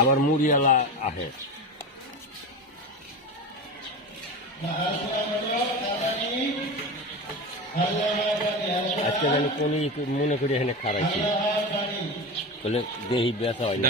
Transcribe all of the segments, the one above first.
আবার মুড়িয়ালা আহে। আজকে জানি কোন মনে করি এখানে খারাইছি। বলে দেহি ব্যথা হয় না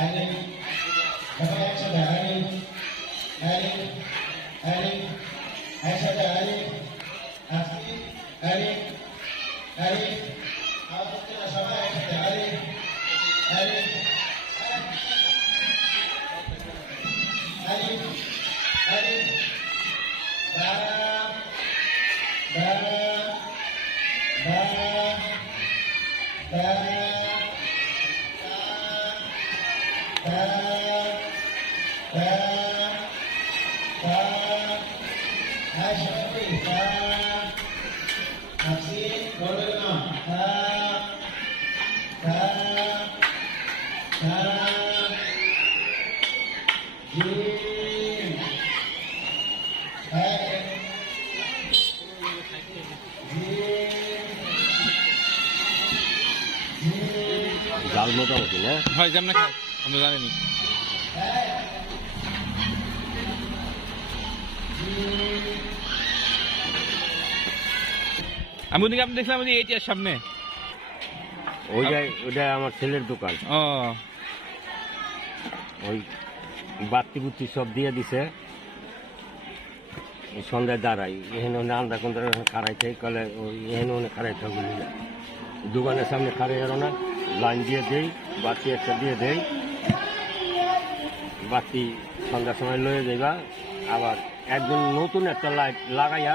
ألف أشهد ألف ألف ألف أشهد ألف أخير ألف ألف أعطينا شباب أشهد ألف ألف ألف ألف باء باء باء باء জাল মোটামুটি না? হয় যেমন আমরা জানি আমি ওদিকে আপনি দেখলাম ওই এটিআর সামনে। ওইটাই ওইটাই আমার ছেলের দোকান। ও। ওই বাতি বুত্তি সব দিয়ে দিছে। সন্ধ্যায় দাঁড়াই। এখানে ওখানে আন্দা কোন খারাই থাকে কলে ওই এখানে ওখানে খারাই থাকবে দোকানের সামনে খারাই এলো না লাইন দিয়ে দেই বাতি একটা দিয়ে দেই। বাতি সন্ধ্যার সময় লয়ে যাইবা। আবার একদম নতুন একটা লাইট লাগাইয়া